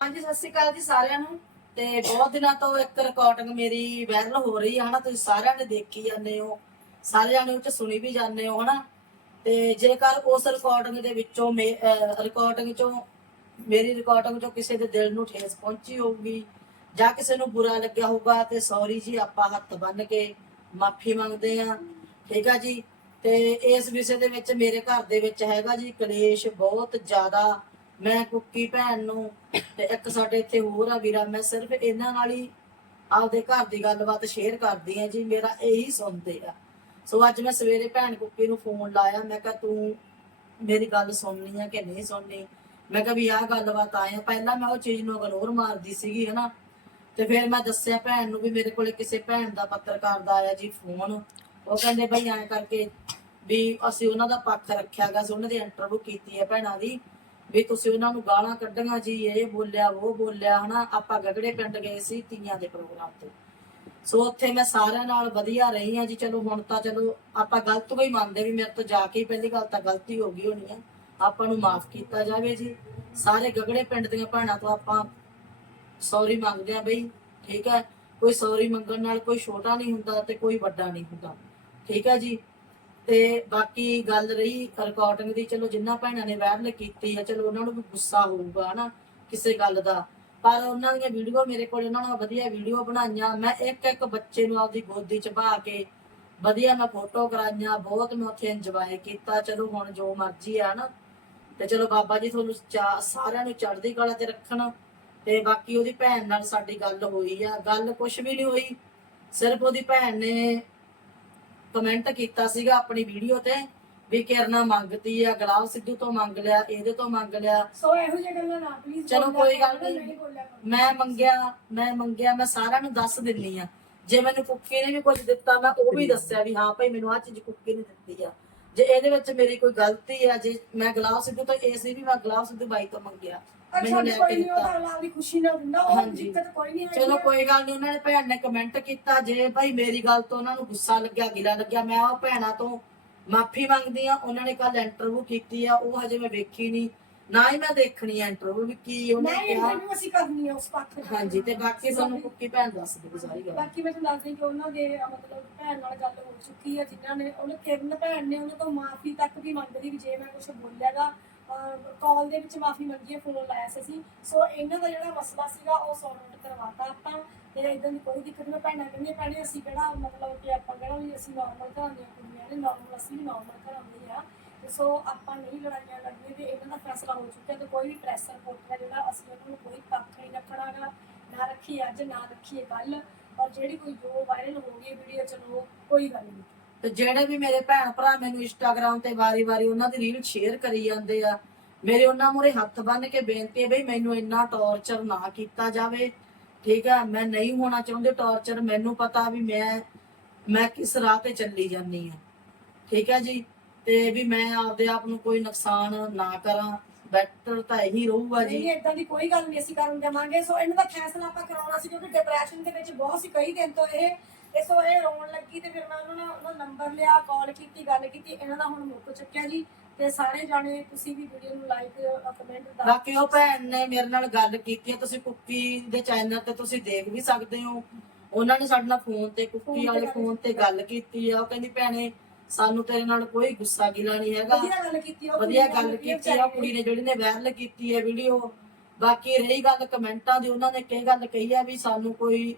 ਹਾਂਜੀ, ਸਤਿ ਸ਼੍ਰੀ ਅਕਾਲ ਜੀ ਸਾਰਿਆਂ ਨੂੰ। ਤੇ ਬਹੁਤ ਦਿਨਾਂ ਤੋਂ ਇੱਕ ਰਿਕਾਰਡਿੰਗ ਮੇਰੀ ਵਾਇਰਲ ਹੋ ਰਹੀ ਹੈ ਹਨਾ? ਤੁਸੀਂ ਸਾਰਿਆਂ ਨੇ ਦੇਖੀ ਜਾਂਦੇ ਹੋ। ਸਾਰੇ ਜਾਣੇ ਉਹ ਸੁਣੀ ਵੀ ਜਾਂਦੇ ਹੋ, ਹਨਾ? ਤੇ ਜੇਕਰ ਉਸ ਰਿਕਾਰਡਿੰਗ ਦੇ ਵਿੱਚੋਂ ਰਿਕਾਰਡਿੰਗ ਚੋਂ, ਮੇਰੀ ਰਿਕਾਰਡਿੰਗ ਚੋਂ ਕਿਸੇ ਦੇ ਦਿਲ ਨੂੰ ਠੇਸ ਪਹੁੰਚੀ ਹੋਊਗੀ, ਜਾਂ ਕਿਸੇ ਨੂੰ ਬੁਰਾ ਲੱਗਿਆ ਹੋਊਗਾ, ਤੇ ਸੌਰੀ ਜੀ, ਆਪਾਂ ਹੱਥ ਬੰਨ ਕੇ ਮਾਫੀ ਮੰਗਦੇ ਆ ਠੀਕ ਆ ਜੀ? ਤੇ ਇਸ ਵਿਸ਼ੇ ਦੇ ਵਿੱਚ ਮੇਰੇ ਘਰ ਦੇ ਵਿੱਚ ਹੈਗਾ ਜੀ ਕਲੇਸ਼ ਬਹੁਤ ਜ਼ਿਆਦਾ ਮੈਂ ਕੁੱਕੀ ਭੈਣ ਨੂੰ ਤੇ ਇੱਕ ਸਾਡੇ ਇੱਥੇ ਹੋਰ ਆ ਵੀਰਾ, ਮੈਂ ਸਿਰਫ ਇਹਨਾਂ ਨਾਲ ਹੀ ਆਪਦੇ ਘਰ ਦੀ ਗੱਲਬਾਤ ਸ਼ੇਅਰ ਕਰਦੀ ਆ ਜੀ, ਮੇਰਾ ਇਹੀ ਸੁਣਦੇ ਆ। ਸੋ ਅੱਜ ਮੈਂ ਸਵੇਰੇ ਭੈਣ ਕੁੱਕੀ ਨੂੰ ਫੋਨ ਲਾਇਆ, ਮੈਂ ਕਿਹਾ ਤੂੰ ਮੇਰੀ ਗੱਲ ਸੁਣਨੀ ਆ ਕਿ ਨਹੀਂ ਸੁਣਨੀ? ਮੈਂ ਕਿਹਾ ਵੀ ਆਹ ਗੱਲਬਾਤ ਆਏ ਆ। ਪਹਿਲਾਂ ਮੈਂ ਉਹ ਚੀਜ਼ ਨੂੰ ਇਗਨੋਰ ਮਾਰਦੀ ਸੀਗੀ, ਹਨਾ? ਤੇ ਫਿਰ ਮੈਂ ਦੱਸਿਆ ਭੈਣ ਨੂੰ ਵੀ ਮੇਰੇ ਕੋਲੇ ਕਿਸੇ ਭੈਣ ਦਾ ਪੱਤਰਕਾਰ ਦਾ ਆਇਆ ਜੀ ਫੋਨ ਉਹ ਕਹਿੰਦੇ ਬਈ ਐਂ ਕਰਕੇ ਵੀ ਅਸੀਂ ਉਹਨਾਂ ਦਾ ਪੱਖ ਰੱਖਿਆਗਾ ਸੀ ਉਹਨਾਂ ਦੀ ਇੰਟਰਵਿਊ ਕੀਤੀ ਹੈ ਭੈਣਾਂ ਦੀ। ਵੀ ਤੁਸੀਂ ਉਹਨਾਂ ਨੂੰ ਗਾਲਾਂ ਕੱਢੀਆਂ ਜੀ, ਇਹ ਬੋਲਿਆ, ਉਹ ਬੋਲਿਆ, ਹਨਾ? ਆਪਾਂ ਗਗੜੇ ਪਿੰਡ ਗਏ ਸੀ ਤੀਆਂ ਦੇ ਪ੍ਰੋਗਰਾਮ ਤੇ। ਸੋ ਉੱਥੇ ਮੈਂ ਸਾਰਿਆਂ ਨਾਲ ਵਧੀਆ ਰਹੀ ਆ ਜੀ। ਚਲੋ ਹੁਣ ਤਾਂ ਚਲੋ ਆਪਾਂ ਗਲਤ ਕੋਈ ਮੰਨਦੇ ਵੀ ਮੇਰੇ ਤੋਂ ਜਾ ਕੇ ਪਹਿਲੀ ਗੱਲ ਤਾਂ ਗਲਤੀ ਹੋ ਗਈ ਹੋਣੀ ਆ। ਆਪਾਂ ਨੂੰ ਮਾਫ ਕੀਤਾ ਜਾਵੇ ਜੀ। ਸਾਰੇ ਗਗੜੇ ਪਿੰਡ ਦੀਆਂ ਭੈਣਾਂ ਤੋਂ ਆਪਾਂ ਸੌਰੀ ਮੰਗਦੇ ਆ ਬਈ, ਠੀਕ ਹੈ? ਕੋਈ ਸੌਰੀ ਮੰਗਣ ਨਾਲ ਕੋਈ ਛੋਟਾ ਨਹੀਂ ਹੁੰਦਾ ਤੇ ਕੋਈ ਵੱਡਾ ਨਹੀਂ ਹੁੰਦਾ। ਠੀਕ ਹੈ ਜੀ? ਤੇ ਬਾਕੀ ਗੱਲ ਰਹੀ ਰਿਕਾਰਡਿੰਗ ਦੀ, ਚਲੋ ਜਿੰਨਾ ਭੈਣਾਂ ਨੇ ਵਾਇਰਲ ਕੀਤੀ ਆ ਚਲੋ ਉਹਨਾਂ ਨੂੰ ਵੀ ਗੁੱਸਾ ਹੋਊਗਾ, ਹਨਾ, ਕਿਸੇ ਗੱਲ ਦਾ। ਪਰ ਉਹਨਾਂ ਦੀਆਂ ਵੀਡੀਓ ਮੇਰੇ ਕੋਲ, ਉਹਨਾਂ ਨੇ ਵਧੀਆ ਵੀਡੀਓ ਬਣਾਈਆਂ। ਮੈਂ ਇੱਕ ਇੱਕ ਬੱਚੇ ਨੂੰ ਆਪਦੀ ਗੋਦੀ 'ਚ ਬਹਾ ਕੇ ਵਧੀਆ ਮੈਂ ਫੋਟੋ ਕਰਾਈਆਂ, ਬਹੁਤ ਮੈਂ ਉੱਥੇ ਇੰਜੋਏ ਕੀਤਾ। ਚਲੋ ਹੁਣ ਜੋ ਮਰਜ਼ੀ ਆ ਨਾ ਤੇ ਚਲੋ ਬਾਬਾ ਜੀ ਤੁਹਾਨੂੰ ਚਾ- ਸਾਰਿਆਂ ਨੂੰ ਚੜ੍ਹਦੀ ਕਲਾ ਤੇ ਰੱਖਣ। ਤੇ ਬਾਕੀ ਉਹਦੀ ਭੈਣ ਨਾਲ ਸਾਡੀ ਗੱਲ ਹੋਈ ਆ। ਗੱਲ ਕੁਝ ਵੀ ਨਹੀਂ ਹੋਈ, ਸਿਰਫ ਉਹਦੀ ਭੈਣ ਨੇ ਕਮੈਂਟ ਕੀਤਾ ਸੀਗਾ ਆਪਣੀ ਵੀਡੀਓ ਤੇ ਵੀ ਕਿਰਨਾ ਮੰਗਤੀ ਆ ਗਲਾਬ ਸਿੱਧੂ ਤੋਂ ਮੰਗ ਲਿਆ ਇਹਦੇ ਤੋਂ ਮੰਗ ਲਿਆ। ਸੋ ਇਹੋ ਜਿਹੀ ਗੱਲਾਂ ਨਾ ਪਲੀਜ਼ ਚਲੋ ਕੋਈ ਗੱਲ ਨਹੀਂ। ਮੈਂ ਮੰਗਿਆ ਮੈਂ ਮੰਗਿਆ ਮੈਂ ਸਾਰਿਆਂ ਨੂੰ ਦੱਸ ਦਿੰਨੀ ਆ। ਜੇ ਮੈਨੂੰ ਕੁੱਕੀ ਨੇ ਵੀ ਕੁਝ ਦਿੱਤਾ ਮੈਂ ਉਹ ਵੀ ਦੱਸਿਆ ਵੀ ਹਾਂ ਭਾਈ ਮੈਨੂੰ ਆ ਚੀਜ਼ ਕੁੱਕੀ ਨੇ ਦਿੱਤੀ ਆ। ਜੇ ਇਹਦੇ ਵਿੱਚ ਮੇਰੀ ਕੋਈ ਗਲਤੀ ਆ ਜੇ ਮੈਂ ਗਲਾਬ ਸਿੱਧੂ ਤੋਂ ਇਹ ਸੀ ਵੀ ਮੈਂ ਗਲਾਬ ਸਿੱਧੂ ਬਾਈ ਤੋਂ ਮੰਗਿਆ। ਮੈਨੂੰ ਮੈਨੂੰ ਲੈ ਕੋਈ ਕੇ ਨਹੀਂ ਉਹ ਦਿੱਤਾ ਤਾਂ ਅਗਲਾ ਦੀ ਖੁਸ਼ੀ ਨਾਲ ਦਿੰਦਾ ਉਹ ਹਾਂਜੀ। ਦਿੱਕਤ ਕੋਈ ਨਹੀਂ ਚਲੋ ਕੋਈ ਗੱਲ ਨਹੀਂ ਉਹਨਾਂ ਨੇ ਭੈਣ ਨੇ ਕਮੈਂਟ ਕੀਤਾ ਜੇ ਭਾਈ ਮੇਰੀ ਗੱਲ ਤੋਂ ਉਹਨਾਂ ਨੂੰ ਗੁੱਸਾ ਲੱਗਿਆ ਗਿਲਾ ਲੱਗਿਆ ਮੈਂ ਉਹ ਭੈਣਾਂ ਤੋਂ ਮਾਫੀ ਮੰਗਦੀ ਆ ਉਹਨਾਂ ਨੇ ਕੱਲ ਇੰਟਰਵਿਊ ਕੀਤੀ ਆ ਉਹ ਹਜੇ ਮੈਂ ਵੇਖੀ ਨਹੀਂ ਨਾ ਹੀ ਮੈਂ ਦੇਖਣੀ ਆ ਇੰਟਰਵਿਊ ਵੀ ਕੀ ਉਹਨੇ ਨਹੀਂ ਕਿਹਾ। ਇੰਟਰਵਿਊ ਅਸੀਂ ਕਰਨੀ ਹੈ ਉਸ ਪੱਖ ਦੀ। ਹਾਂਜੀ ਤੇ ਬਾਕੀ ਸਾਨੂੰ ਕੁੱਕੀ ਭੈਣ ਦੱਸ ਦੇ ਸਾਰੀ ਗੱਲ। ਬਾਕੀ ਮੈਂ ਤੁਹਾਨੂੰ ਦੱਸਦੀ ਕਿ ਉਹਨਾਂ ਦੇ ਅਹ, ਮਤਲਬ ਭੈਣ ਨਾਲ ਗੱਲ ਹੋ ਚੁੱਕੀ ਹੈ ਜਿਨ੍ਹਾਂ ਨੇ ਉਹਨੇ ਕਿਰਨ ਭੈਣ ਨੇ ਉਹਨਾਂ ਤੋਂ ਮਾਫੀ ਤੱਕ ਵੀ ਮੰਗਦੀ ਵੀ ਜੇ ਮੈਂ ਕੁਝ ਬੋਲਿਆਗਾ ਕਾਲ ਦੇ ਵਿੱਚ ਮਾਫੀ ਮੰਗੀ ਹੈ ਫੋਨ ਲਾਇਆ ਸੀ ਅਸੀਂ। ਸੋ ਇਹਨਾਂ ਦਾ ਜਿਹੜਾ ਮਸਲਾ ਸੀਗਾ, ਉਹ ਸੌਰਟ ਆਊਟ ਕਰਵਾਤਾ ਆਪਾਂ। ਤੇ ਇਦਾਂ ਦੀ ਕੋਈ ਦਿੱਕਤ ਨਹੀਂ ਭੈਣਾਂ ਕਹਿੰਦੀਆਂ, ਭੈਣੇ, ਅਸੀਂ ਕਿਹੜਾ ਮਤਲਬ ਕਿ ਆਪਾਂ ਕਿਹੜਾ ਵੀ ਅਸੀਂ ਨਾਰਮਲ ਘਰਾਂ ਦੀਆਂ ਕੁੜੀਆਂ ਨੇ ਨਾਰਮਲ ਅਸੀਂ ਵੀ ਨਾਰਮਲ ਘਰਾਂ ਦੇ ਆ। ਸੋ ਆਪਾਂ ਨਹੀਂ ਲੜਾਈਆਂ ਲੜਨੀਆਂ ਤੇ ਇਹਨਾਂ ਦਾ ਫੈਸਲਾ ਹੋ ਚੁੱਕਿਆ ਤੇ ਕੋਈ ਵੀ ਪ੍ਰੈਸ ਰਿਪੋਰਟ ਹੈ ਜਿਹੜਾ ਅਸੀਂ ਉਹਨਾਂ ਨੂੰ ਕੋਈ ਪੱਖ ਨਹੀਂ ਰੱਖਣਾਗਾ। ਨਾ ਰੱਖੀ ਅੱਜ, ਨਾ ਰੱਖੀਏ ਕੱਲ ਔਰ ਜਿਹੜੀ ਕੋਈ ਜੋ ਵਾਇਰਲ ਹੋ ਗਈ ਵੀਡੀਓ ਚਲੋ ਕੋਈ ਗੱਲ ਨਹੀਂ। ਤੇ ਜਿਹੜੇ ਵੀ ਮੇਰੇ ਭੈਣ ਭਰਾ ਮੈਨੂੰ ਇੰਸਟਾਗ੍ਰam ਤੇ ਵਾਰੀ-ਵਾਰੀ ਉਹਨਾਂ ਦੀ ਰੀਲ ਸ਼ੇਅਰ ਕਰੀ ਜਾਂਦੇ ਆ, ਮੇਰੇ ਉਹਨਾਂ ਮੂਹਰੇ ਹੱਥ ਬੰਨ ਕੇ ਬੇਨਤੀ ਹੈ ਬਈ ਮੈਨੂੰ ਇੰਨਾ ਟੌਰਚਰ ਨਾ ਕੀਤਾ ਜਾਵੇ, ਠੀਕ ਆ, ਮੈਂ ਨਹੀਂ ਹੋਣਾ ਚਾਹੁੰਦੀ ਟੌਰਚਰ ਮੈਨੂੰ ਪਤਾ ਵੀ ਮੈਂ ਮੈਂ ਕਿਸ ਰਾਹ ਤੇ ਚੱਲੀ ਜਾਂਦੀ ਆ, ਠੀਕ ਆ ਜੀ, ਤੇ ਵੀ ਮੈਂ ਆਪਦੇ ਆਪ ਨੂੰ ਕੋਈ ਨੁਕਸਾਨ ਨਾ ਕਰਾਂ ਬੈਟਰ ਤਾਂ ਇਹੀ ਰਹੂਗਾ ਜੀ। ਨਹੀਂ ਇਦਾਂ ਦੀ ਕੋਈ ਗੱਲ ਨਹੀਂ, ਅਸੀਂ ਕਰਨ ਦੇਵਾਂਗੇ ਸੋ ਇਹਨਾਂ ਦਾ ਫੈਸਲਾ ਆਪਾਂ ਕਰਾਉਣਾ ਸੀ, ਕਿਉਂਕਿ ਡਿਪਰੈਸ਼ਨ ਦੇ ਵਿੱਚ ਬਹੁਤ ਸੀ, ਕਈ ਦਿਨ ਤੋਂ ਇਹ ਤੇ ਸੋ ਇਹ ਰੋਣ ਲੱਗੀ ਤੇ ਫਿਰ ਮੈਂ ਉਹਨਾਂ ਨਾਲ ਉਹਨਾਂ ਨੰਬਰ ਲਿਆ ਕਾਲ ਕੀਤੀ ਗੱਲ ਕੀਤੀ ਇਹਨਾਂ ਦਾ ਹੁਣ ਮੁੱਕ ਚੁੱਕਿਆ ਜੀ ਤੇ ਸਾਰੇ ਜਾਣੇ ਤੁਸੀਂ ਵੀ ਵੀਡੀਓ ਨੂੰ ਲਾਈਕ ਕਮੈਂਟ ਦਾ ਬਾਕੀ ਉਹ ਭੈਣ ਨੇ ਮੇਰੇ ਨਾਲ ਗੱਲ ਕੀਤੀ ਹੈ ਤੁਸੀਂ ਕੁੱਕੀ ਦੇ ਚੈਨਲ ਤੇ ਤੁਸੀਂ ਦੇਖ ਵੀ ਸਕਦੇ ਹੋ। ਉਹਨਾਂ ਨੇ ਸਾਡੇ ਨਾਲ ਫੋਨ ਤੇ ਕੁੱਕੀ ਵਾਲੇ ਫੋਨ ਤੇ ਗੱਲ ਕੀਤੀ ਆ ਉਹ ਕਹਿੰਦੀ ਭੈਣੇ ਸਾਨੂੰ ਤੇਰੇ ਨਾਲ ਕੋਈ ਗੁੱਸਾ ਗਿਲਾ ਨਹੀਂ ਹੈਗਾ। ਵਧੀਆ ਗੱਲ ਕੀਤੀ ਆ, ਵਧੀਆ ਗੱਲ ਨੇ ਕੀਤੀ ਆ ਕੁੜੀ ਨੇ ਜਿਹੜੀ ਨੇ ਵਾਇਰਲ ਕੀਤੀ ਹੈ ਵੀਡੀਓ ਬਾਕੀ ਰਹੀ ਗੱਲ ਕਮੈਂਟਾਂ ਦੀ ਉਹਨਾਂ ਨੇ ਕੀ ਗੱਲ ਕਹੀ ਆ ਵੀ ਸਾਨੂੰ ਕੋਈ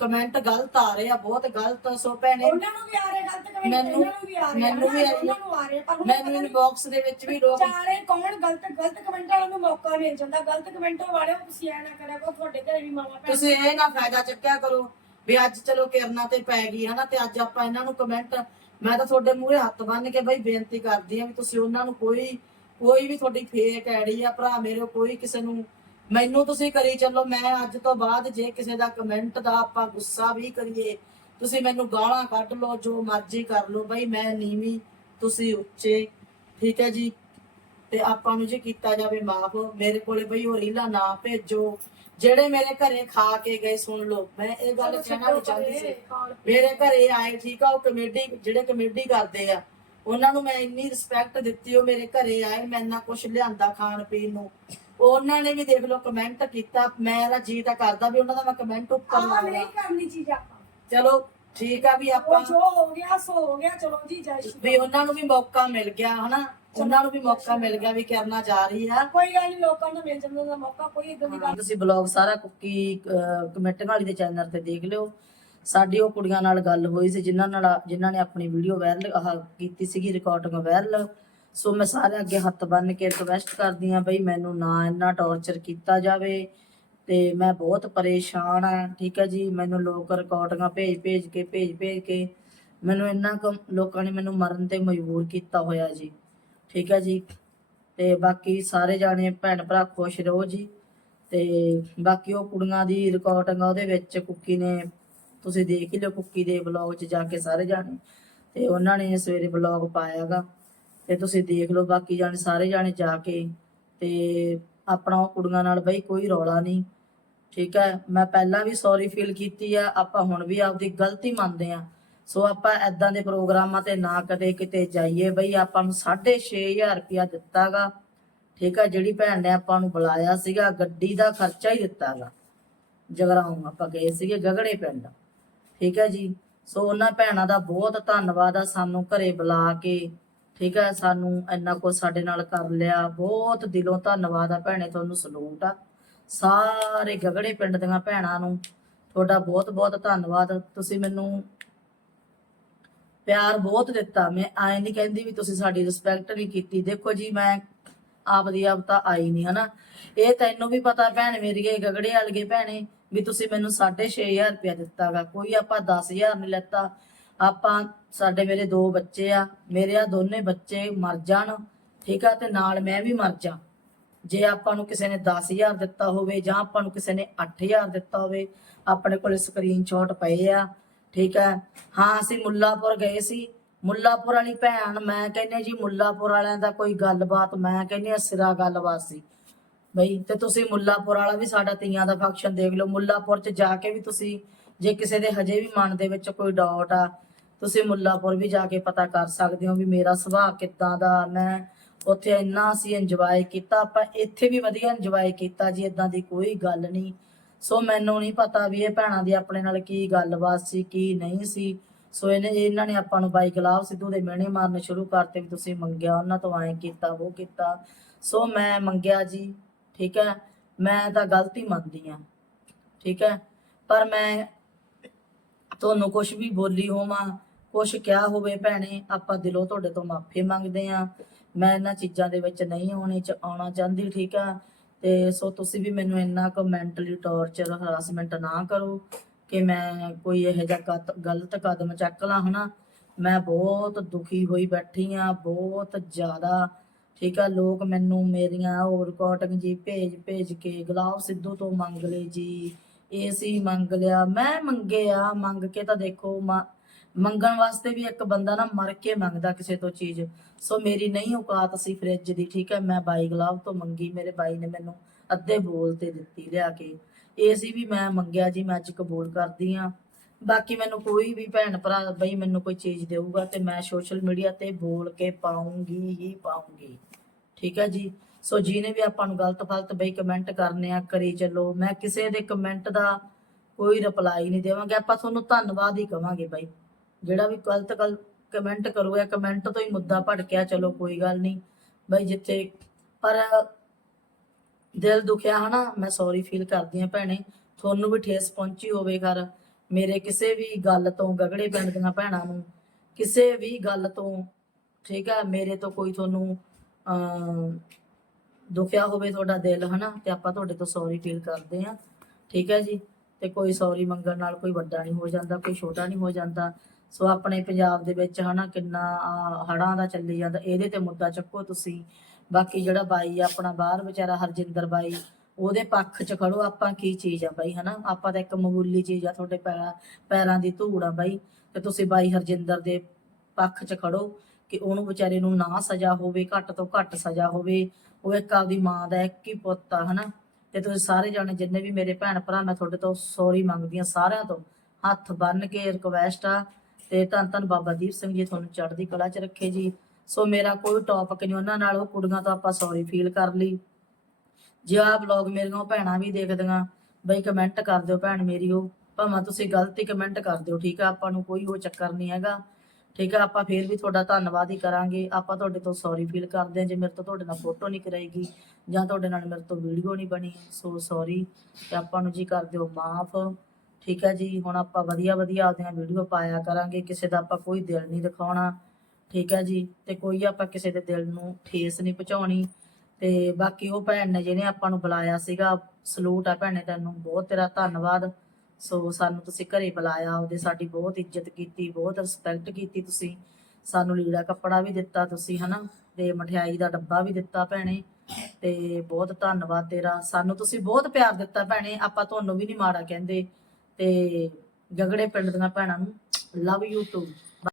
ਕਮੈਂਟ ਗਲਤ ਆ ਰਹੇ ਆ ਬਹੁਤ ਗਲਤ ਸੋ ਭੈਣੇ ਉਹਨਾਂ ਨੂੰ ਵੀ ਆ ਰਹੇ ਗਲਤ ਕਮੈਂਟ ਮੈਨੂੰ- ਨੂੰ ਵੀ ਆ ਰਹੇ ਮੈਨੂੰ ਵੀ ਆ ਰਹੇ। ਉਹਨਾਂ ਨੂੰ ਆ ਰਹੇ ਪਰ ਹੁਣ ਮੈਨੂੰ ਨੀ ਇਨਬਾਕਸ ਦੇ ਵਿੱਚ ਵੀ ਲੋਕ ਚਾਰੇ ਕੌਣ ਗਲਤ ਗਲਤ ਕਮੈਂਟ ਵਾਲਿਆਂ ਨੂੰ ਮੌਕਾ ਮਿਲ ਜਾਂਦਾ। ਗਲਤ ਕਮੈਂਟ ਵਾਲਿਓ ਤੁਸੀਂ ਐ ਨਾ ਕਰਿਆ ਕਰੋ ਤੁਹਾਡੇ ਘਰੇ ਵੀ ਮਾਵਾ ਤੁਸੀਂ ਇਹ ਨਾ ਫਾਇਦਾ ਚੱਕਿਆ ਕਰੋ ਵੀ ਅੱਜ ਚਲੋ ਕਿਰਨਾ ਤੇ ਪੈ ਗਈ ਹਨਾ ਤੇ ਅੱਜ ਆਪਾਂ ਇਹਨਾਂ ਨੂੰ ਕਮੈਂਟ ਮੈਂ ਤਾਂ ਤੁਹਾਡੇ ਮੂਹਰੇ ਹੱਥ ਬੰਨ ਕੇ ਬਈ ਬੇਨਤੀ ਕਰਦੀ ਆ ਵੀ ਤੁਸੀਂ ਉਹਨਾਂ ਨੂੰ ਕੋਈ ਕੋਈ ਵੀ ਤੁਹਾਡੀ ਫੇਕ ਆਈਡੀ ਆ ਭਰਾ ਮੇਰੇ ਕੋਈ ਕਿਸੇ ਨੂੰ ਮੈਨੂੰ ਤੁਸੀਂ ਕਰੀ ਚੱਲੋ ਮੈਂ ਅੱਜ ਤੋਂ ਬਾਅਦ ਜੇ ਕਿਸੇ ਦਾ ਕਮੈਂਟ ਦਾ ਆਪਾਂ ਗੁੱਸਾ ਵੀ ਕਰੀਏ ਤੁਸੀਂ ਮੈਨੂੰ ਗਾਲਾਂ ਕੱਢ ਲਓ ਜੋ ਮਰਜ਼ੀ ਕਰ ਲਓ ਬਈ ਮੈਂ ਨੀਵੀਂ ਤੁਸੀਂ ਉੱਚੇ ਠੀਕ ਹੈ ਜੀ? ਤੇ ਆਪਾਂ ਨੂੰ ਜੇ ਕੀਤਾ ਜਾਵੇ ਮਾਫ ਮੇਰੇ ਕੋਲੇ ਬਈ ਉਹ ਰੀਲਾ ਨਾ ਭੇਜੋ ਜਿਹੜੇ ਮੇਰੇ ਘਰੇ ਖਾ ਕੇ ਗਏ ਸੁਣ ਲਓ। ਮੈਂ ਇਹ ਗੱਲ ਕਹਿਣਾ ਨਹੀਂ ਚਾਹੁੰਦੀ ਸੀ। ਮੇਰੇ ਘਰੇ ਆਏ ਠੀਕ ਆ ਉਹ ਕਮੇਡੀ ਜਿਹੜੇ ਕਮੇਡੀ ਕਰਦੇ ਆ ਉਹਨਾਂ ਨੂੰ ਮੈਂ ਇੰਨੀ ਰਿਸਪੈਕਟ ਦਿੱਤੀ ਉਹ ਮੇਰੇ ਘਰੇ ਆਏ ਮੈਂ ਇੰਨਾ ਕੁਝ ਲਿਆਂਦਾ ਖਾਣ ਪੀਣ ਨੂੰ। ਉਹਨਾਂ ਨੇ ਵੀ ਦੇਖ ਲਓ ਕਮੈਂਟ ਕੀਤਾ ਮੇਰਾ ਜੀ ਤਾਂ ਕਰਦਾ ਵੀ ਉਹਨਾਂ ਦਾ ਮੈਂ ਕਮੈਂਟ ਉੱਪਰ ਆਹ ਮਾਰਾਂ ਨਹੀਂ ਕਰਨੀ ਚੀਜ਼ ਆਪਾਂ। ਚਲੋ ਠੀਕ ਆ ਵੀ ਉਹ ਆਪਾਂ ਜੋ ਹੋ ਗਿਆ ਸੋ ਹੋ ਗਿਆ ਚਲੋ ਜੀ ਜੈ ਸ਼੍ਰੀ ਵੀ ਉਹਨਾਂ ਨੂੰ ਵੀ ਮੌਕਾ ਮਿਲ ਗਿਆ ਹਨਾ? ਉਹਨਾਂ ਨੂੰ ਵੀ ਮੌਕਾ ਮਿਲ ਗਿਆ ਵੀ ਕਰਨਾ ਜਾ ਰਹੀ ਆ। ਕੋਈ ਗੱਲ ਨਹੀਂ ਲੋਕਾਂ ਨੂੰ ਮਿਲ ਜਾਂਦਾ ਦਾ ਮੌਕਾ ਕੋਈ ਇਦਾਂ ਦੀ ਗੱਲ ਤੁਸੀਂ ਬਲੌਗ ਸਾਰਾ ਕੁੱਕੀ ਕਮੈਂਟਿੰਗ ਵਾਲੀ ਦੇ ਚੈਨਲ ਤੇ ਦੇਖ ਲਿਓ। ਸਾਡੀ ਉਹ ਕੁੜੀਆਂ ਨਾਲ ਗੱਲ ਹੋਈ ਸੀ ਜਿਨ੍ਹਾਂ ਨਾਲ ਜਿਨ੍ਹਾਂ ਨੇ ਆਪਣੀ ਵੀਡੀਓ ਵਾਇਰਲ ਕੀਤੀ ਸੀਗੀ ਰਿਕਾਰਡਿੰਗ ਵਾਇਰਲ ਸੋ ਮੈਂ ਸਾਰੇ ਅੱਗੇ ਹੱਥ ਬੰਨ ਕੇ ਰਿਕਵੈਸਟ ਕਰਦੀ ਆ ਬਈ ਮੈਨੂੰ ਨਾ ਇੰਨਾ ਟੌਰਚਰ ਕੀਤਾ ਜਾਵੇ ਤੇ ਮੈਂ ਬਹੁਤ ਪਰੇਸ਼ਾਨ ਆ ਠੀਕ ਹੈ ਜੀ? ਮੈਨੂੰ ਲੋਕ ਰਿਕਾਰਡਿੰਗਾਂ ਭੇਜ ਭੇਜ ਕੇ, ਭੇਜ ਭੇਜ ਕੇ ਮੈਨੂੰ ਇੰਨਾ ਕੁ ਲੋਕਾਂ ਨੇ ਮੈਨੂੰ ਮਰਨ ਤੇ ਮਜਬੂਰ ਕੀਤਾ ਹੋਇਆ ਜੀ, ਠੀਕ ਹੈ ਜੀ? ਤੇ ਬਾਕੀ ਸਾਰੇ ਜਾਣੇ ਭੈਣ ਭਰਾ ਖੁਸ਼ ਰਹੋ ਜੀ ਤੇ ਬਾਕੀ ਉਹ ਕੁੜੀਆਂ ਦੀ ਰਿਕਾਰਡਿੰਗ ਆ ਉਹਦੇ ਵਿੱਚ ਕੁੱਕੀ ਨੇ, ਤੁਸੀਂ ਦੇਖ ਹੀ ਲਿਓ ਕੁੱਕੀ ਦੇ ਬਲੌਗ 'ਚ ਜਾ ਕੇ ਸਾਰੇ ਜਾਣੇ ਤੇ ਉਹਨਾਂ ਨੇ ਸਵੇਰੇ ਬਲੌਗ ਪਾਇਆਗਾ। ਤੇ ਤੁਸੀਂ ਦੇਖ ਲਓ, ਬਾਕੀ ਜਾਣੇ ਸਾਰੇ ਜਾਣੇ ਜਾ ਕੇ ਤੇ ਆਪਣਾ ਉਹ ਕੁੜੀਆਂ ਨਾਲ ਬਈ ਕੋਈ ਰੌਲਾ ਨਹੀਂ। ਠੀਕ ਹੈ, ਮੈਂ ਪਹਿਲਾਂ ਵੀ ਸੌਰੀ ਫੀਲ ਕੀਤੀ ਆ, ਆਪਾਂ ਹੁਣ ਵੀ ਆਪਦੀ ਗਲਤੀ ਮੰਨਦੇ ਆ ਸੋ ਆਪਾਂ ਐਦਾਂ ਦੇ ਪ੍ਰੋਗਰਾਮਾਂ ਤੇ ਨਾ ਕਦੇ ਕਿਤੇ ਜਾਈਏ, ਬਈ ਆਪਾਂ ਨੂੰ 6500 ਰੁਪਇਆ ਦਿੱਤਾਗਾ। ਠੀਕ ਆ ਜਿਹੜੀ ਭੈਣ ਨੇ ਆਪਾਂ ਨੂੰ ਬੁਲਾਇਆ ਸੀਗਾ, ਗੱਡੀ ਦਾ ਖਰਚਾ ਹੀ ਦਿੱਤਾਗਾ। ਜਗਰਾਉਂ ਆਪਾਂ ਗਏ ਸੀਗੇ ਗਗੜੇ ਪਿੰਡ। ਠੀਕ ਹੈ ਜੀ, ਸੋ ਉਹਨਾਂ ਭੈਣਾਂ ਦਾ ਬਹੁਤ ਧੰਨਵਾਦ ਆ ਸਾਨੂੰ ਘਰੇ ਬੁਲਾ ਕੇ। ਠੀਕ ਹੈ, ਸਾਨੂੰ ਇੰਨਾ ਕੁਝ ਸਾਡੇ ਨਾਲ ਕਰ ਲਿਆ। ਬਹੁਤ ਦਿਲੋਂ ਧੰਨਵਾਦ ਆ ਭੈਣੇ, ਤੁਹਾਨੂੰ ਸਲੂਟ ਆ। ਸਾਰੇ ਗਗੜੇ ਪਿੰਡ ਦੀਆਂ ਭੈਣਾਂ ਨੂੰ ਤੁਹਾਡਾ ਬਹੁਤ ਬਹੁਤ ਧੰਨਵਾਦ। ਤੁਸੀਂ ਮੈਨੂੰ ਪਿਆਰ ਬਹੁਤ ਦਿੱਤਾ। ਮੈਂ ਆਏ ਨਹੀਂ ਕਹਿੰਦੀ ਵੀ ਤੁਸੀਂ ਸਾਡੀ ਰਿਸਪੈਕਟ ਨਹੀਂ ਕੀਤੀ। ਦੇਖੋ ਜੀ, ਮੈਂ ਆਪਦੀ ਆਪ ਤਾਂ ਆਈ ਨਹੀਂ, ਹਨਾ। ਇਹ ਤੈਨੂੰ ਵੀ ਪਤਾ ਭੈਣ ਮੇਰੀ, ਇਹ ਗਗੜੇ ਵਾਲਗੇ ਭੈਣੇ, ਵੀ ਤੁਸੀਂ ਮੈਨੂੰ 6500 ਰੁਪਇਆ ਦਿੱਤਾਗਾ ਕੋਈ ਆਪਾਂ 10000 ਨਹੀਂ ਲੈਤਾ। ਆਪਾਂ ਸਾਡੇ ਮੇਰੇ ਦੋ ਬੱਚੇ ਆ, ਮੇਰੇ ਆ ਦੋਨੇ ਬੱਚੇ ਮਰ ਜਾਣ, ਠੀਕ ਆ, ਤੇ ਨਾਲ ਮੈਂ ਵੀ ਮਰ ਜਾ। ਜੇ ਆਪਾਂ ਨੂੰ ਕਿਸੇ ਨੇ 10000 ਦਿੱਤਾ ਹੋਵੇ ਜਾਂ ਆਪਾਂ ਨੂੰ ਕਿਸੇ ਨੇ 8000 ਦਿੱਤਾ ਹੋਵੇ, ਆਪਣੇ ਕੋਲੇ ਸਕਰੀਨਸ਼ਾਟ ਪਏ ਆ, ਠੀਕ ਹੈ ਹਾਂ, ਅਸੀਂ ਮੁੱਲਾਪੁਰ ਗਏ ਸੀ। ਮੁੱਲਾਪੁਰ ਵਾਲੀ ਭੈਣ, ਮੈਂ ਕਹਿੰਨੇ ਜੀ ਮੁੱਲਾਪੁਰ ਵਾਲਿਆਂ ਦਾ ਕੋਈ ਗੱਲਬਾਤ, ਮੈਂ ਕਹਿੰਨੀ ਆ ਸਿਰਾ ਗੱਲਬਾਤ ਸੀ। ਬਈ, ਤੇ ਤੁਸੀਂ ਮੁੱਲਾਪੁਰ ਵਾਲਾ ਵੀ ਸਾਡਾ ਤੀਆਂ ਦਾ ਫੰਕਸ਼ਨ ਦੇਖ ਲਓ। ਮੁੱਲਾਪੁਰ ਚ ਜਾ ਕੇ ਵੀ ਤੁਸੀਂ, ਜੇ ਕਿਸੇ ਦੇ ਹਜੇ ਵੀ ਮਨ ਦੇ ਵਿੱਚ ਕੋਈ ਡਾਊਟ ਆ ਤੁਸੀਂ ਮੁੱਲਾਪੁਰ ਵੀ ਜਾ ਕੇ ਪਤਾ ਕਰ ਸਕਦੇ ਹੋ ਵੀ ਮੇਰਾ ਸੁਭਾਅ ਕਿੱਦਾਂ ਦਾ ਮੈਂ ਉੱਥੇ ਇੰਨਾ ਅਸੀਂ ਇੰਜੋਏ ਕੀਤਾ, ਆਪਾਂ ਇੱਥੇ ਵੀ ਵਧੀਆ ਇੰਜੋਏ ਕੀਤਾ ਜੀ ਇਦਾਂ ਦੀ ਕੋਈ ਗੱਲ ਨਹੀਂ। ਸੋ ਮੈਨੂੰ ਨਹੀਂ ਪਤਾ ਵੀ ਇਹ ਭੈਣਾਂ ਦੀ ਆਪਣੇ ਨਾਲ ਕੀ ਗੱਲਬਾਤ ਸੀ, ਕੀ ਨਹੀਂ ਸੀ। ਸੋ ਇਹਨੇ, ਇਹਨਾਂ ਨੇ ਆਪਾਂ ਨੂੰ ਬਾਈ ਗੁਲਾਬ ਸਿੱਧੂ ਦੇ ਮਿਹਣੇ ਮਾਰਨੇ ਸ਼ੁਰੂ ਕਰਤੇ ਵੀ ਤੁਸੀਂ ਮੰਗਿਆ, ਉਹਨਾਂ ਤੋਂ ਐਂ ਕੀਤਾ, ਉਹ ਕੀਤਾ। ਸੋ ਮੈਂ ਮੰਗਿਆ ਜੀ, ਠੀਕ ਹੈ, ਮੈਂ ਤਾਂ ਗਲਤੀ ਮੰਨਦੀ ਆ ਠੀਕ ਹੈ। ਪਰ ਮੈਂ ਤੁਹਾਨੂੰ ਕੁਝ ਵੀ ਬੋਲੀ ਹੋਵਾਂ ਕੁਝ ਕਿਹਾ ਹੋਵੇ ਭੈਣੇ, ਆਪਾਂ ਦਿਲੋਂ ਤੁਹਾਡੇ ਤੋਂ ਮਾਫੀ ਮੰਗਦੇ ਆ ਮੈਂ ਇਹਨਾਂ ਚੀਜ਼ਾਂ ਦੇ ਵਿੱਚ ਨਹੀਂ ਆਉਣੀ ਚ ਆਉਣਾ ਚਾਹੁੰਦੀ, ਠੀਕ ਆ? ਤੇ ਸੋ ਤੁਸੀਂ ਵੀ ਮੈਨੂੰ ਇੰਨਾ ਕੁ ਮੈਂਟਲੀ ਟੌਰਚਰ ਹਰਾਸਮੈਂਟ ਨਾ ਕਰੋ ਕਿ ਮੈਂ ਕੋਈ ਇਹੋ ਜਿਹਾ ਗਲਤ ਕਦਮ ਚੱਕ ਲਾਂ, ਹਨਾ? ਮੈਂ ਬਹੁਤ ਦੁਖੀ ਹੋਈ ਬੈਠੀ ਆ ਬਹੁਤ ਜ਼ਿਆਦਾ, ਠੀਕ ਆ? ਲੋਕ ਮੈਨੂੰ ਮੇਰੀਆਂ ਉਹ ਰਿਕਾਰਡਿੰਗ ਜੀ ਭੇਜ ਭੇਜ ਕੇ ਗੁਲਾਬ ਸਿੱਧੂ ਤੋਂ ਮੰਗ ਲਏ ਜੀ ਏਸੀ ਮੰਗ ਲਿਆ, ਮੈਂ ਮੰਗੇ ਆ, ਮੰਗ ਕੇ ਤਾਂ ਦੇਖੋ, ਮ- ਮੰਗਣ ਵਾਸਤੇ ਵੀ ਇੱਕ ਬੰਦਾ ਨਾ ਮਰ ਕੇ ਮੰਗਦਾ ਕਿਸੇ ਤੋਂ ਚੀਜ਼। ਸੋ ਮੇਰੀ ਨਹੀਂ ਔਕਾਤ ਸੀ ਫ੍ਰਿਜ ਦੀ, ਠੀਕ ਹੈ? ਮੈਂ ਬਾਈ ਗੁਲਾਬ ਤੋਂ ਮੰਗੀ, ਮੇਰੇ ਬਾਈ ਨੇ ਮੈਨੂੰ ਅੱਧੇ ਬੋਲ ਤੇ ਦਿੱਤੀ ਲਿਆ ਕੇ। ਏਸੀ ਵੀ ਮੈਂ ਮੰਗਿਆ ਜੀ, ਮੈਂ ਅੱਜ ਕਬੂਲ ਕਰਦੀ ਆ ਬਾਕੀ ਮੈਨੂੰ ਕੋਈ ਵੀ ਭੈਣ ਭਰਾ, ਬਈ ਮੈਨੂੰ ਕੋਈ ਚੀਜ਼ ਦੇਊਗਾ ਤੇ ਮੈਂ ਸੋਸ਼ਲ ਮੀਡੀਆ ਤੇ ਬੋਲ ਕੇ ਪਾਉਂਗੀ ਹੀ ਪਾਉਂਗੀ ਠੀਕ ਹੈ ਜੀ? ਸੋ ਜਿਹਨੇ ਵੀ ਆਪਾਂ ਨੂੰ ਗਲਤ ਫਲਤ ਬਈ ਕਮੈਂਟ ਕਰਨੇ ਆ, ਕਰੀ ਚੱਲੋ। ਮੈਂ ਕਿਸੇ ਦੇ ਕਮੈਂਟ ਦਾ ਕੋਈ ਰਿਪਲਾਈ ਨਹੀਂ ਦੇਵਾਂਗੇ। ਆਪਾਂ ਤੁਹਾਨੂੰ ਧੰਨਵਾਦ ਹੀ ਕਵਾਂਗੇ ਬਾਈ। ਜਿਹੜਾ ਵੀ ਗਲਤ ਗਲ ਕਮੈਂਟ ਕਰੂਗਾ ਕਮੈਂਟ ਤੋਂ ਹੀ ਮੁੱਦਾ ਭੜਕਿਆ ਚਲੋ ਕੋਈ ਗੱਲ ਨਹੀਂ। ਬਈ ਜਿੱਥੇ, ਪਰ ਦਿਲ ਦੁਖਿਆ ਹਨਾ, ਮੈਂ ਸੌਰੀ ਫੀਲ ਕਰਦੀ ਆ ਭੈਣੇ। ਤੁਹਾਨੂੰ ਵੀ ਠੇਸ ਪਹੁੰਚੀ ਹੋਵੇ ਘਰ। ਮੇਰੇ ਕਿਸੇ ਵੀ ਗੱਲ ਤੋਂ ਗਗੜੇ ਪਿੰਡ ਦੀਆਂ ਭੈਣਾਂ ਨੂੰ, ਕਿਸੇ ਵੀ ਗੱਲ ਤੋਂ, ਠੀਕ ਆ ਮੇਰੇ ਤੋਂ ਕੋਈ ਤੁਹਾਨੂੰ, ਅਮ, ਦੁਖਿਆ ਹੋਵੇ ਤੁਹਾਡਾ ਦਿਲ ਹਨਾ, ਤੇ ਆਪਾਂ ਤੁਹਾਡੇ ਤੋਂ ਸੌਰੀ ਫੀਲ ਕਰਦੇ ਆ ਠੀਕ ਹੈ ਜੀ, ਤੇ ਕੋਈ ਸੌਰੀ ਮੰਗਣ ਨਾਲ ਕੋਈ ਵੱਡਾ ਨਹੀਂ ਹੋ ਜਾਂਦਾ, ਕੋਈ ਛੋਟਾ ਨਹੀਂ ਹੋ ਜਾਂਦਾ। ਸੋ ਆਪਣੇ ਪੰਜਾਬ ਦੇ ਵਿੱਚ ਹਨਾ ਕਿੰਨਾ ਹੜਾਂ ਦਾ ਚੱਲੀ ਜਾਂਦਾ, ਇਹਦੇ ਤੇ ਮੁੱਦਾ ਚੱਕੋ ਤੁਸੀਂ। ਬਾਕੀ ਜਿਹੜਾ ਬਾਈ ਆਪਣਾ ਬਾਹਰ ਵਿਚਾਰਾ ਹਰਜਿੰਦਰ ਬਾਈ, ਉਹਦੇ ਪੱਖ 'ਚ ਖੜੋ ਆਪਾਂ ਕੀ ਚੀਜ਼ ਆ ਬਾਈ, ਹਨਾ? ਆਪਾਂ ਤਾਂ ਇੱਕ ਮਾਮੂਲੀ ਚੀਜ਼ ਆ ਤੁਹਾਡੇ ਪੈਰਾਂ ਪੈਰਾਂ ਦੀ ਧੂੜ ਆ ਬਾਈ। ਤੇ ਤੁਸੀਂ ਬਾਈ ਹਰਜਿੰਦਰ ਦੇ ਪੱਖ 'ਚ ਖੜੋ ਕਿ ਉਹਨੂੰ ਵਿਚਾਰੇ ਨੂੰ ਨਾ ਸਜ਼ਾ ਹੋਵੇ, ਘੱਟ ਤੋਂ ਘੱਟ ਸਜ਼ਾ ਹੋਵੇ, ਉਹ ਇੱਕ ਆਪਦੀ ਮਾਂ ਦਾ ਇੱਕ ਹੀ ਪੁੱਤ ਆ, ਹਨਾ? ਤੇ ਤੁਸੀਂ ਸਾਰੇ ਜਾਣੇ ਜਿੰਨੇ ਵੀ ਮੇਰੇ ਭੈਣ ਭਰਾ, ਮੈਂ ਤੁਹਾਡੇ ਤੋਂ ਸੌਰੀ ਮੰਗਦੀ ਆ ਸਾਰਿਆਂ ਤੋਂ। ਹੱਥ ਬੰਨ ਕੇ ਰਿਕਵੈਸਟ ਆ ਤੇ ਧੰਨ ਧੰਨ ਬਾਬਾ ਦੀਪ ਸਿੰਘ ਜੀ ਤੁਹਾਨੂੰ ਚੜ੍ਹਦੀ ਕਲਾ 'ਚ ਰੱਖੇ ਜੀ। ਸੋ ਮੇਰਾ ਕੋਈ ਟੌਪਿਕ ਨਹੀਂ ਉਹਨਾਂ ਨਾਲ ਉਹ ਕੁੜੀਆਂ ਤੋਂ ਆਪਾਂ ਸੌਰੀ ਫੀਲ ਕਰ ਲਈ। ਜੇ ਆਹ ਵਲੌਗ ਮੇਰੀਆਂ ਭੈਣਾਂ ਵੀ ਦੇਖਦੀਆਂ, ਬਈ ਕਮੈਂਟ ਕਰ ਦਿਓ ਭੈਣ ਮੇਰੀ ਉਹ, ਭਾਵੇਂ ਤੁਸੀਂ ਗਲਤੀ ਕਮੈਂਟ ਕਰ ਦਿਓ, ਠੀਕ ਆ? ਆਪਾਂ ਨੂੰ ਕੋਈ ਉਹ ਚੱਕਰ ਨਹੀਂ ਹੈਗਾ। ਠੀਕ ਆ? ਆਪਾਂ ਫੇਰ ਵੀ ਤੁਹਾਡਾ ਧੰਨਵਾਦ ਹੀ ਕਰਾਂਗੇ। ਆਪਾਂ ਤੁਹਾਡੇ ਤੋਂ ਸੌਰੀ ਫੀਲ ਕਰਦੇ ਹਾਂ ਜੇ ਮੇਰੇ ਤੋਂ ਤੁਹਾਡੇ ਨਾਲ ਫੋਟੋ ਨਹੀਂ ਕਰਾਏਗੀ ਜਾਂ ਤੁਹਾਡੇ ਨਾਲ ਮੇਰੇ ਤੋਂ ਵੀਡੀਓ ਨਹੀਂ ਬਣੀ ਸੋ ਸੌਰੀ ਤੇ ਆਪਾਂ ਨੂੰ ਜੀ ਕਰ ਦਿਓ ਮਾਫ। ਠੀਕ ਹੈ ਜੀ, ਹੁਣ ਆਪਾਂ ਵਧੀਆ ਵਧੀਆ ਆਪਦੀਆਂ ਵੀਡੀਓ ਪਾਇਆ ਕਰਾਂਗੇ, ਕਿਸੇ ਦਾ ਆਪਾਂ ਕੋਈ ਦਿਲ ਨਹੀਂ ਦਿਖਾਉਣਾ, ਠੀਕ ਹੈ ਜੀ, ਤੇ ਕੋਈ ਆਪਾਂ ਕਿਸੇ ਦੇ ਦਿਲ ਨੂੰ ਠੇਸ ਨਹੀਂ ਪਹੁੰਚਾਉਣੀ, ਤੇ ਬਾਕੀ ਉਹ ਭੈਣ ਨੇ ਜਿਹਨੇ ਆਪਾਂ ਨੂੰ ਬੁਲਾਇਆ ਸੀਗਾ ਸਲੂਟ ਆ ਭੈਣੇ ਤੈਨੂੰ, ਬਹੁਤ ਤੇਰਾ ਧੰਨਵਾਦ, ਸੋ ਸਾਨੂੰ ਤੁਸੀਂ ਘਰੇ ਬੁਲਾਇਆ, ਉਹਦੇ ਸਾਡੀ ਬਹੁਤ ਇੱਜ਼ਤ ਕੀਤੀ, ਬਹੁਤ ਰਿਸਪੈਕਟ ਕੀਤੀ ਤੁਸੀਂ, ਸਾਨੂੰ ਲੀੜਾ ਕੱਪੜਾ ਵੀ ਦਿੱਤਾ ਤੁਸੀਂ, ਹਨਾ, ਤੇ ਮਠਿਆਈ ਦਾ ਡੱਬਾ ਵੀ ਦਿੱਤਾ ਭੈਣੇ, ਤੇ ਬਹੁਤ ਧੰਨਵਾਦ ਤੇਰਾ, ਸਾਨੂੰ ਤੁਸੀਂ ਬਹੁਤ ਪਿਆਰ ਦਿੱਤਾ ਭੈਣੇ, ਆਪਾਂ ਤੁਹਾਨੂੰ ਵੀ ਨਹੀਂ ਮਾੜਾ ਕਹਿੰਦੇ ਤੇ ਗਗੜੇ ਪਿੰਡ ਦੀਆਂ ਭੈਣਾਂ ਨੂੰ ਲਵ ਯੂ ਟੂ